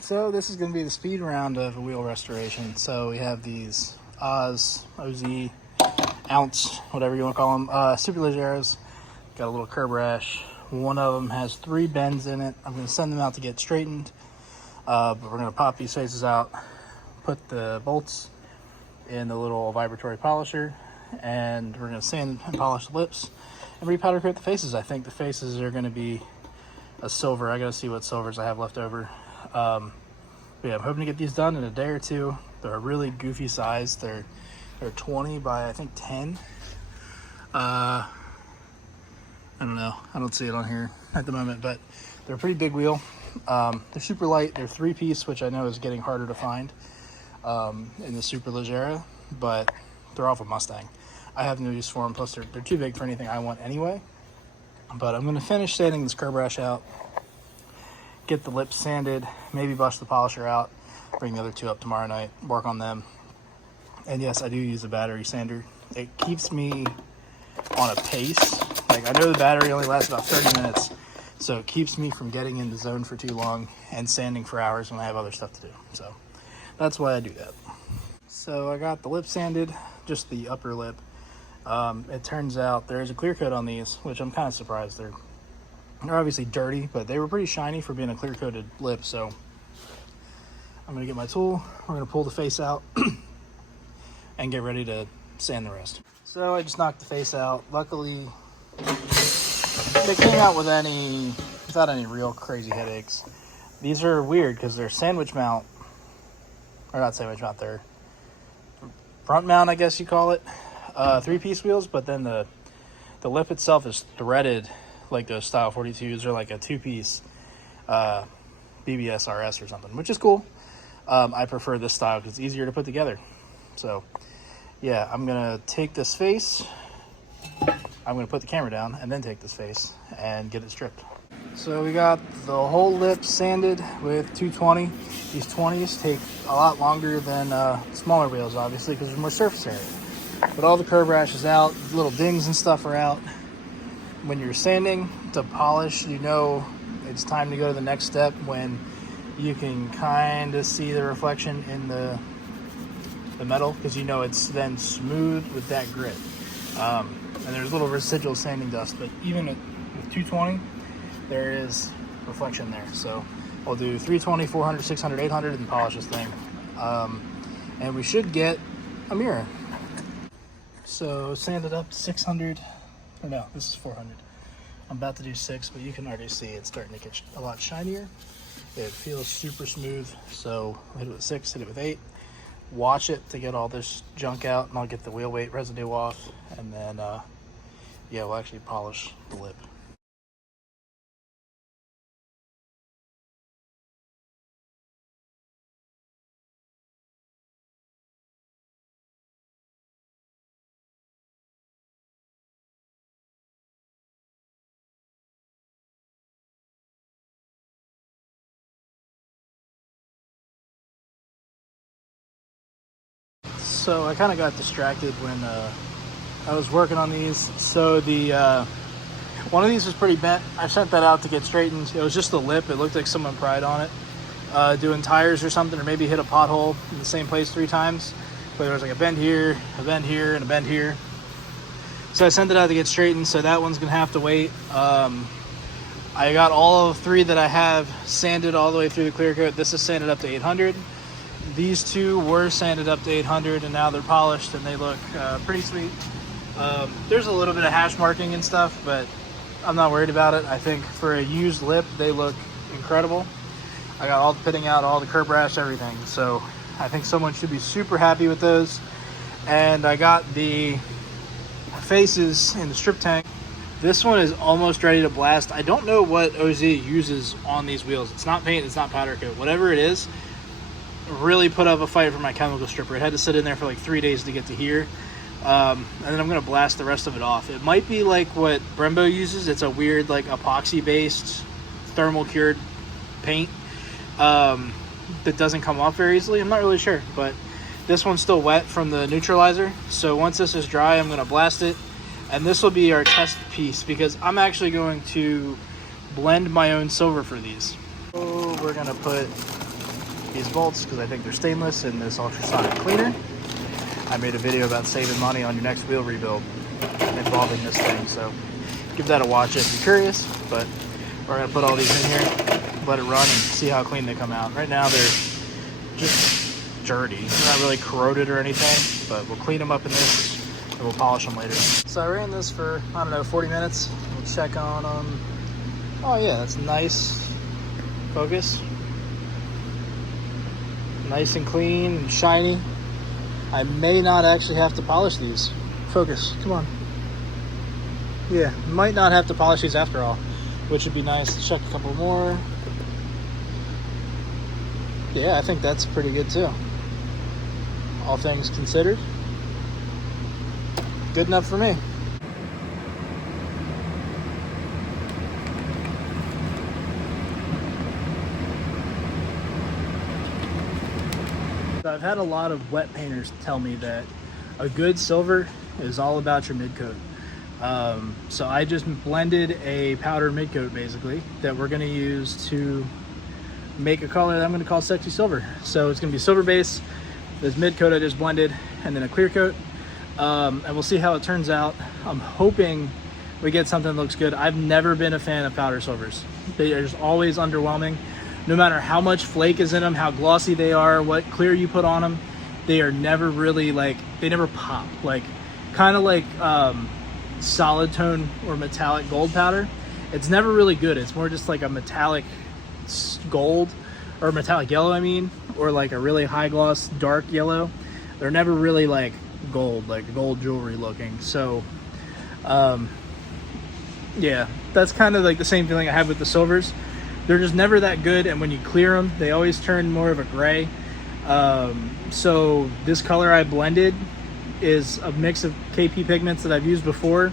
So this is going to be the speed round of a wheel restoration. So we have these O.Z, ounce, whatever you want to call them, Superleggeras. Got a little curb rash. One of them has 3 bends in it. I'm going to send them out to get straightened. But we're going to pop these faces out, put the bolts in the little vibratory polisher, and we're going to sand and polish the lips and repowder coat the faces. I think the faces are going to be a silver. I got to see what silvers I have left over. But yeah, I'm hoping to get these done in a day or two. They're a really goofy size. They're 20 by I think 10. I don't know. I don't see it on here at the moment, but they're a pretty big wheel. They're super light. They're 3-piece, which I know is getting harder to find in the Superleggera, but they're off a Mustang. I have no use for them. Plus, they're too big for anything I want anyway. But I'm going to finish sanding this curb rash out, get the lips sanded, maybe bust the polisher out, bring the other 2 up tomorrow night, work on them. And yes, I do use a battery sander. It keeps me on a pace. Like, I know the battery only lasts about 30 minutes, so it keeps me from getting in the zone for too long and sanding for hours when I have other stuff to do. So that's why I do that. So I got the lip sanded, just the upper lip. It turns out there is a clear coat on these, which I'm kind of surprised. They're obviously dirty, but they were pretty shiny for being a clear coated lip. So I'm gonna get my tool, we're gonna pull the face out and get ready to sand the rest. So I just knocked the face out. Luckily, they came out without any real crazy headaches. These are weird because they're sandwich mount, or not sandwich mount, they're front mount, I guess you call it. 3-piece wheels, but then the lip itself is threaded like those style 42s, or like a 2-piece BBS RS or something, which is cool. I prefer this style because it's easier to put together. So yeah, I'm gonna take this face, I'm gonna put the camera down and then take this face and get it stripped. So we got the whole lip sanded with 220. These 20s take a lot longer than smaller wheels, obviously, because there's more surface area. But all the curb rash is out, little dings and stuff are out. When you're sanding to polish, you know it's time to go to the next step when you can kind of see the reflection in the metal, because you know it's then smooth with that grit. And there's little residual sanding dust, but even with 220, there is reflection there. So I'll do 320, 400, 600, 800 and polish this thing. And we should get a mirror. So sanded up 600, or no, this is 400. I'm about to do 6, but you can already see it's starting to get a lot shinier. It feels super smooth. So hit it with 6, hit it with 8. Watch it to get all this junk out, and I'll get the wheel weight residue off, and then yeah, we'll actually polish the lip. So I kind of got distracted when I was working on these. So the one of these was pretty bent. I sent that out to get straightened. It was just the lip. It looked like someone pried on it, doing tires or something, or maybe hit a pothole in the same place 3 times. But there was like a bend here, a bend here, and a bend here. So I sent it out to get straightened. So that one's gonna have to wait. I got all of 3 that I have sanded all the way through the clear coat. This is sanded up to 800. These 2 were sanded up to 800, and now they're polished and they look pretty sweet. There's a little bit of hash marking and stuff, but I'm not worried about it. I think for a used lip, they look incredible. I got all the pitting out, all the curb rash, everything. So I think someone should be super happy with those. And I got the faces in the strip tank. This one is almost ready to blast. I don't know what O.Z uses on these wheels. It's not paint, it's not powder coat. Whatever it is, really put up a fight for my chemical stripper. It had to sit in there for like 3 days to get to here. And then I'm gonna blast the rest of it off. It might be like what Brembo uses. It's a weird like epoxy based thermal cured paint that doesn't come off very easily. I'm not really sure, but this one's still wet from the neutralizer. So once this is dry, I'm gonna blast it, and this will be our test piece because I'm actually going to blend my own silver for these. So we're gonna put these bolts because I think they're stainless in this ultrasonic cleaner. I made a video about saving money on your next wheel rebuild involving this thing, so give that a watch if you're curious. But we're going to put all these in here, let it run, and see how clean they come out. Right now they're just dirty. They're not really corroded or anything, but we'll clean them up in this and we'll polish them later. So I ran this for, I don't know, 40 minutes. We'll check on them. Oh yeah, that's nice. Focus. Nice and clean and shiny. I may not actually have to polish these. Focus, come on. Yeah, might not have to polish these after all, which would be nice. Let's check a couple more. Yeah, I think that's pretty good too. All things considered, good enough for me. I've had a lot of wet painters tell me that a good silver is all about your mid coat. So I just blended a powder mid coat basically that we're going to use to make a color that I'm going to call Sexy Silver. So it's going to be silver base, this mid coat I just blended, and then a clear coat. And we'll see how it turns out. I'm hoping we get something that looks good. I've never been a fan of powder silvers. They are just always underwhelming. No matter how much flake is in them, how glossy they are, what clear you put on them, they are never really like, they never pop. Like, kind of like solid tone or metallic gold powder. It's never really good. It's more just like a metallic gold, or metallic yellow, I mean, or like a really high gloss dark yellow. They're never really like gold, like gold jewelry looking. So, yeah, that's kind of like the same feeling I have with the silvers. They're just never that good, and when you clear them, they always turn more of a gray. So this color I blended is a mix of KP pigments that I've used before.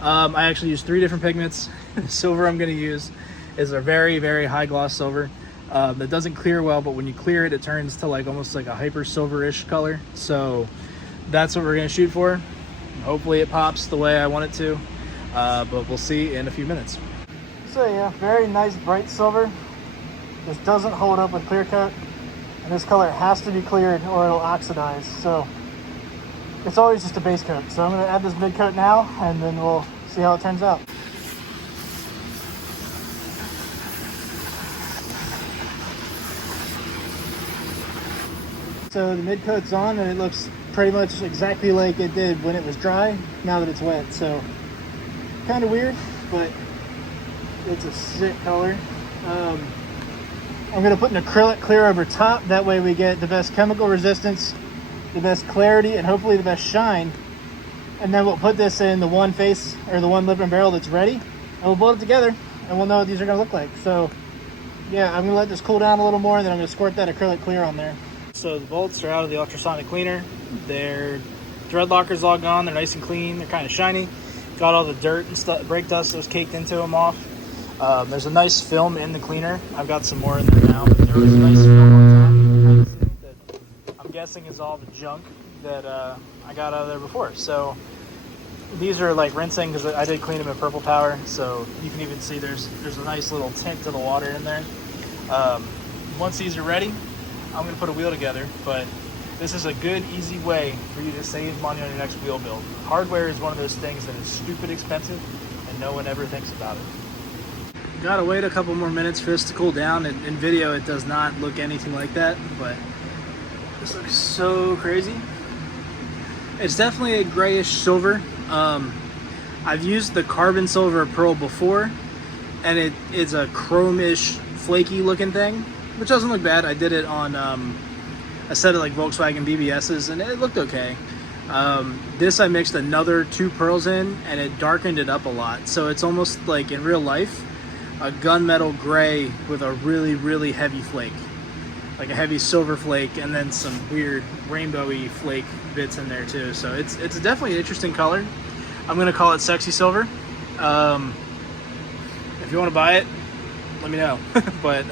I actually used 3 different pigments. The silver I'm going to use is a very, very high gloss silver that doesn't clear well, but when you clear it, it turns to like almost like a hyper silverish color. So that's what we're going to shoot for. Hopefully it pops the way I want it to, but we'll see in a few minutes. So yeah, very nice bright silver. This doesn't hold up with clear coat, and this color has to be cleared or it'll oxidize. So it's always just a base coat. So I'm going to add this mid coat now, and then we'll see how it turns out. So the mid coat's on, and it looks pretty much exactly like it did when it was dry, now that it's wet. So kind of weird, but it's a sick color. I'm going to put an acrylic clear over top. That way we get the best chemical resistance, the best clarity, and hopefully the best shine. And then we'll put this in the one face, or the one lip and barrel that's ready, and we'll bolt it together, and we'll know what these are going to look like. So yeah, I'm going to let this cool down a little more, and then I'm going to squirt that acrylic clear on there. So the bolts are out of the ultrasonic cleaner. Their thread locker's all gone. They're nice and clean. They're kind of shiny. Got all the dirt and stuff, brake dust that was caked into them off. There's a nice film in the cleaner. I've got some more in there now, but there was a nice film on top that I'm guessing is all the junk that I got out of there before. So these are like rinsing because I did clean them in purple power, so you can even see there's a nice little tint to the water in there. Once these are ready, I'm going to put a wheel together, but this is a good, easy way for you to save money on your next wheel build. Hardware is one of those things that is stupid expensive, and no one ever thinks about it. Gotta wait a couple more minutes for this to cool down. In video, it does not look anything like that, but this looks so crazy. It's definitely a grayish silver. I've used the carbon silver pearl before, and it's a chrome-ish, flaky looking thing, which doesn't look bad. I did it on a set of like Volkswagen BBSs, and it looked okay. This I mixed another 2 pearls in, and it darkened it up a lot. So it's almost like in real life, a gunmetal gray with a really, really heavy flake. Like a heavy silver flake, and then some weird rainbowy flake bits in there too. So it's definitely an interesting color. I'm gonna call it Sexy Silver. If you want to buy it, let me know. But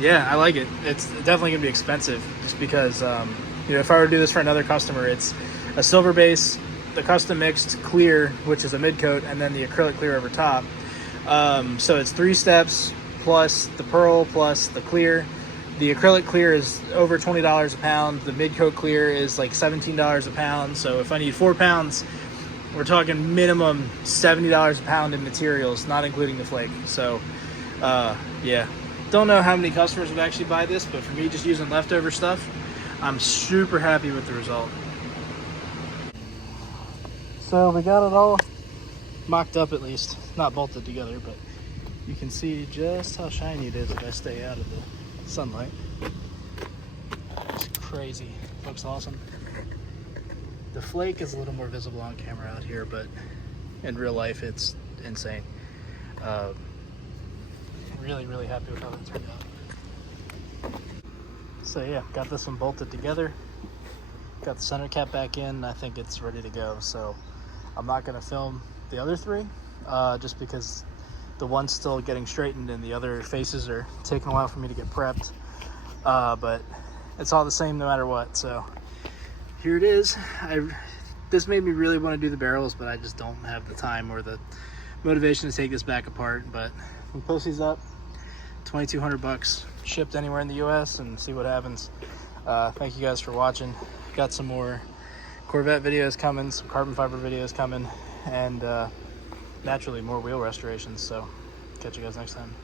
yeah, I like it. It's definitely gonna be expensive, just because you know, if I were to do this for another customer, it's a silver base, the custom mixed clear, which is a mid coat, and then the acrylic clear over top. So it's 3 steps plus the pearl plus the clear. The acrylic clear is over $20 a pound. The mid coat clear is like $17 a pound. So if I need 4 pounds, we're talking minimum $70 a pound in materials, not including the flake. So yeah, don't know how many customers would actually buy this, but for me, just using leftover stuff, I'm super happy with the result. So we got it all mocked up, at least not bolted together, but you can see just how shiny it is if I stay out of the sunlight. It's crazy. Looks awesome. The flake is a little more visible on camera out here, but in real life it's insane. Really happy with how that turned out. So yeah, got this one bolted together, got the center cap back in. I think it's ready to go. So I'm not going to film the other 3 just because the one's still getting straightened and the other faces are taking a while for me to get prepped, but it's all the same no matter what. So here it is. This made me really want to do the barrels, but I just don't have the time or the motivation to take this back apart. But we post these up, $2,200 shipped anywhere in the US, and see what happens. Thank you guys for watching. Got some more Corvette videos coming, some carbon fiber videos coming, and naturally more wheel restorations. So catch you guys next time.